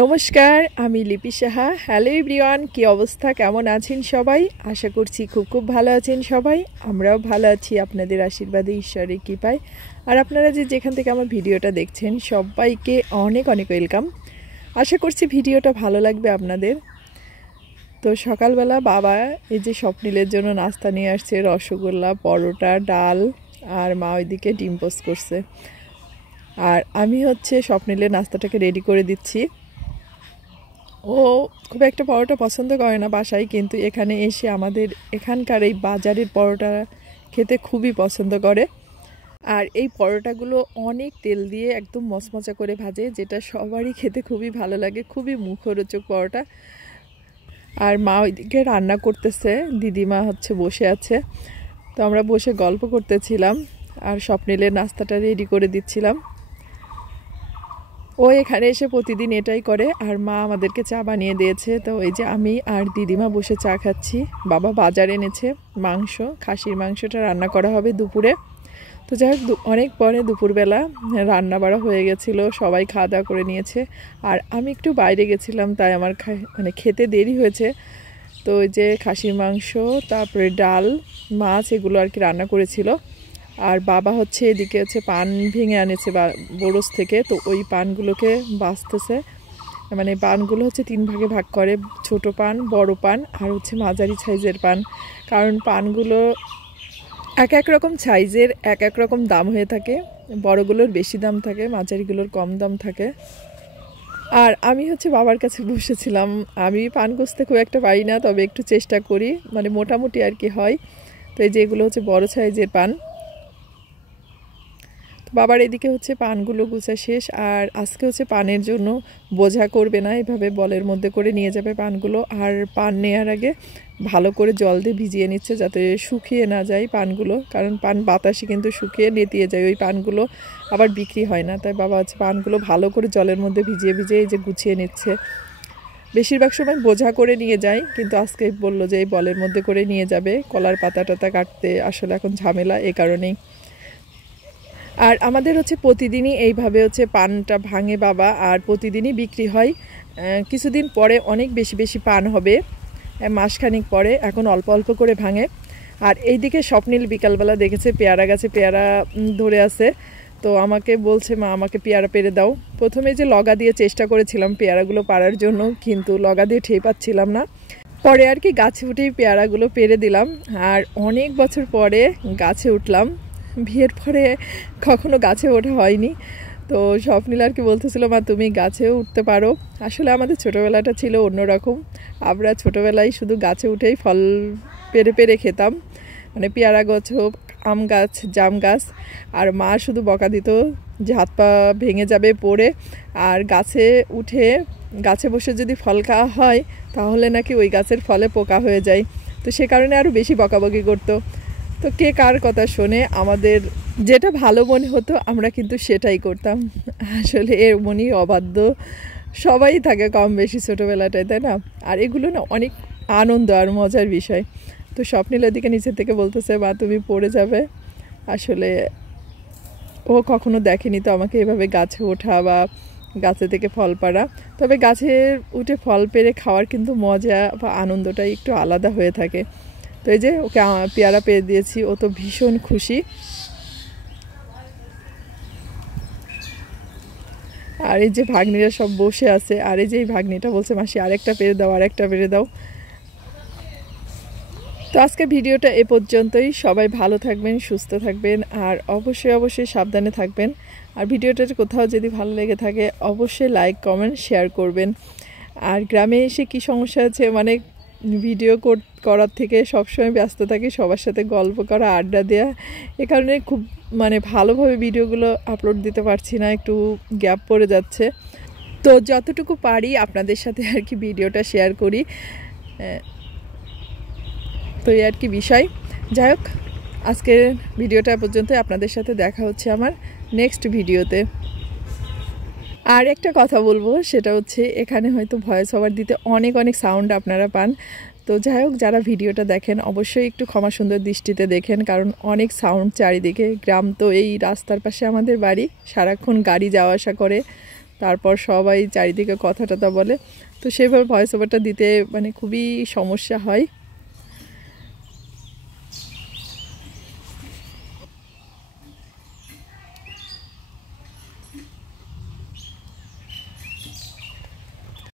নমস্কার, আমি লিপি সাহা। হ্যালো এভরিওয়ান, কি অবস্থা, কেমন আছেন সবাই? আশা করছি খুব ভালো আছেন সবাই। আমরাও ভালো আছি আপনাদের আশীর্বাদে, ঈশ্বরের কৃপায়। আর আপনারা যেখান থেকে আমার ভিডিওটা দেখছেন সবাইকে অনেক ওয়েলকাম। আশা করছি ভিডিওটা ভালো লাগবে আপনাদের। তো সকালবেলা বাবা এই যে স্বপ্নিলের জন্য নাস্তা নিয়ে আসছে, রসগোল্লা, পরোটা, ডাল, আর মা ওইদিকে ডিম পোস্ট করছে। আর আমি স্বপ্নিলের নাস্তাটাকে রেডি করে দিচ্ছি। ও খুব একটা পরোটা পছন্দ করে না বাসায়, কিন্তু এখানে এসে আমাদের এখানকার এই বাজারের পরোটা খেতে খুবই পছন্দ করে। আর এই পরোটাগুলো অনেক তেল দিয়ে একদম মচমচা করে ভাজে, যেটা সবারই খেতে খুবই ভালো লাগে, খুবই মুখরোচক পরোটা। আর মা ওইদিকে রান্না করতেছে, দিদিমা বসে আছে। তো আমরা বসে গল্প করতেছিলাম আর স্বপ্নিলের নাস্তাটা রেডি করে দিচ্ছিলাম। ও এখানে এসে প্রতিদিন এটাই করে। আর মা আমাদেরকে চা বানিয়ে দিয়েছে। তো এই যে আমি আর দিদিমা বসে চা খাচ্ছি। বাবা বাজার এনেছে মাংস, খাসির মাংসটা রান্না করা হবে দুপুরে। তো যাই হোক, অনেক পরে দুপুরবেলা রান্না বাড়া হয়ে গেছিলো, সবাই খাওয়া দাওয়া করে নিয়েছে। আর আমি একটু বাইরে গেছিলাম, তাই আমার খেতে দেরি হয়েছে। তো ওই যে খাসির মাংস, তারপরে ডাল, মাছ, এগুলো আর কি রান্না করেছিল। আর বাবা এদিকে পান ভেঙে আনেছে বরজ থেকে। তো ওই পানগুলোকে বাছতেছে, মানে পানগুলো 3 ভাগে ভাগ করে, ছোট পান, বড় পান, আর মাঝারি সাইজের পান। কারণ পানগুলো এক রকম সাইজের, এক রকম দাম হয়ে থাকে। বড়গুলোর বেশি দাম থাকে, মাঝারিগুলোর কম দাম থাকে। আর আমি বাবার কাছে বসেছিলাম। আমি পান কষতে খুব একটা পারি না, তবে একটু চেষ্টা করি, মানে মোটামুটি আর কি হয়। তো এই যে এগুলো বড় সাইজের পান। বাবার এদিকে পানগুলো গুছা শেষ। আর আজকে পানের জন্য বোঝা করবে না, এভাবে বলের মধ্যে করে নিয়ে যাবে পানগুলো। আর পান নেওয়ার আগে ভালো করে জল দিয়ে ভিজিয়ে নিচ্ছে, যাতে শুকিয়ে না যায় পানগুলো। কারণ পান বাতাসে কিন্তু শুকিয়ে নেতিয়ে যায়, ওই পানগুলো আবার বিক্রি হয় না। তাই বাবা পানগুলো ভালো করে জলের মধ্যে ভিজিয়ে এই যে গুছিয়ে নিচ্ছে। বেশিরভাগ সময় বোঝা করে নিয়ে যায়, কিন্তু আজকে বললো যে এই বলের মধ্যে করে নিয়ে যাবে। কলার পাতা টাতা কাটতে আসলে এখন ঝামেলা, এই কারণেই। আর আমাদের প্রতিদিনই এইভাবে পানটা ভাঙে বাবা, আর প্রতিদিনই বিক্রি হয়। কিছুদিন পরে অনেক বেশি পান হবে, মাসখানিক পরে। এখন অল্প অল্প করে ভাঙে। আর এইদিকে স্বপ্নিল বিকালবেলা দেখেছে পেয়ারা গাছে পেয়ারা ধরে আছে। তো আমাকে বলছে, মা আমাকে পেয়ারা পেরে দাও। প্রথমে যে লগা দিয়ে চেষ্টা করেছিলাম পেয়ারাগুলো পাড়ার জন্য, কিন্তু লগা দিয়ে ঠেই পাচ্ছিলাম না। পরে আর কি গাছে উঠেই পেয়ারাগুলো পেরে দিলাম। আর অনেক বছর পরে গাছে উঠলাম, বিয়ের পরে কখনো গাছে ওঠা হয়নি। তো স্বপ্নিল আর কি বলতেছিল, মা তুমি গাছেও উঠতে পারো। আসলে আমাদের ছোটোবেলাটা ছিল অন্যরকম। আমরা ছোটোবেলায় শুধু গাছে উঠেই ফল পেরে খেতাম, মানে পেয়ারা গাছ হোক, আম গাছ, জাম গাছ। আর মা শুধু বকা দিত যে হাত পা ভেঙে যাবে পড়ে। আর গাছে উঠে গাছে বসে যদি ফল খাওয়া হয়, তাহলে নাকি ওই গাছের ফলে পোকা হয়ে যায়। তো সে কারণে আরও বেশি বকাবকি করতো। তো কে কার কথা শোনে, আমাদের যেটা ভালো মনে হতো আমরা কিন্তু সেটাই করতাম। আসলে এর মনই অবাধ্য সবাই থাকে কম বেশি ছোটোবেলাটায়, তাই না? আর এগুলো না অনেক আনন্দ আর মজার বিষয়। তো স্বপ্নিলের দিকে নিচের থেকে বলতেছে, মা তুমি পড়ে যাবে। আসলে ও কখনো দেখেনি তো আমাকে এভাবে গাছে ওঠা বা গাছে থেকে ফল পাড়া। তবে গাছে উঠে ফল পেড়ে খাওয়ার কিন্তু মজা বা আনন্দটাই একটু আলাদা হয়ে থাকে। তো এই যে ওকে পেয়ারা পেয়ে দিয়েছি, ও তো ভীষণ খুশি। আর এই যে ভাগ্নিরা সব বসে আছে। আর এই যে এই ভাগ্নিটা বলছে, মাসি আরেকটা পেরে দাও, আরেকটা পেরে দাও। তো আজকে ভিডিওটা এ পর্যন্তই। সবাই ভালো থাকবেন, সুস্থ থাকবেন, আর অবশ্যই সাবধানে থাকবেন। আর ভিডিওটা কোথাও যদি ভালো লেগে থাকে অবশ্যই লাইক, কমেন্ট, শেয়ার করবেন। আর গ্রামে এসে কি সমস্যা আছে, মানে ভিডিও করার থেকে সবসময় ব্যস্ত থাকি, সবার সাথে গল্প করা, আড্ডা দেওয়া। এ কারণে খুব ভালোভাবে ভিডিওগুলো আপলোড দিতে পারছি না, একটু গ্যাপ পড়ে যাচ্ছে। তো যতটুকু পারি আপনাদের সাথে আর কি ভিডিওটা শেয়ার করি। তো এই আর কি বিষয়। যাই হোক, আজকের ভিডিওটা পর্যন্ত। আপনাদের সাথে দেখা হচ্ছে আমার নেক্সট ভিডিওতে। আর একটা কথা বলবো, সেটা এখানে হয়তো ভয়েস ওভার দিতে অনেক সাউন্ড আপনারা পান। তো যাই হোক, যারা ভিডিওটা দেখেন অবশ্যই একটু ক্ষমা সুন্দর দৃষ্টিতে দেখেন, কারণ অনেক সাউন্ড চারিদিকে। গ্রাম তো, এই রাস্তার পাশে আমাদের বাড়ি, সারাক্ষণ গাড়ি যাওয়া আসা করে। তারপর সবাই চারিদিকে কথা টথা বলে, তো সেভাবে ভয়েস ওভারটা দিতে মানে খুবই সমস্যা হয়।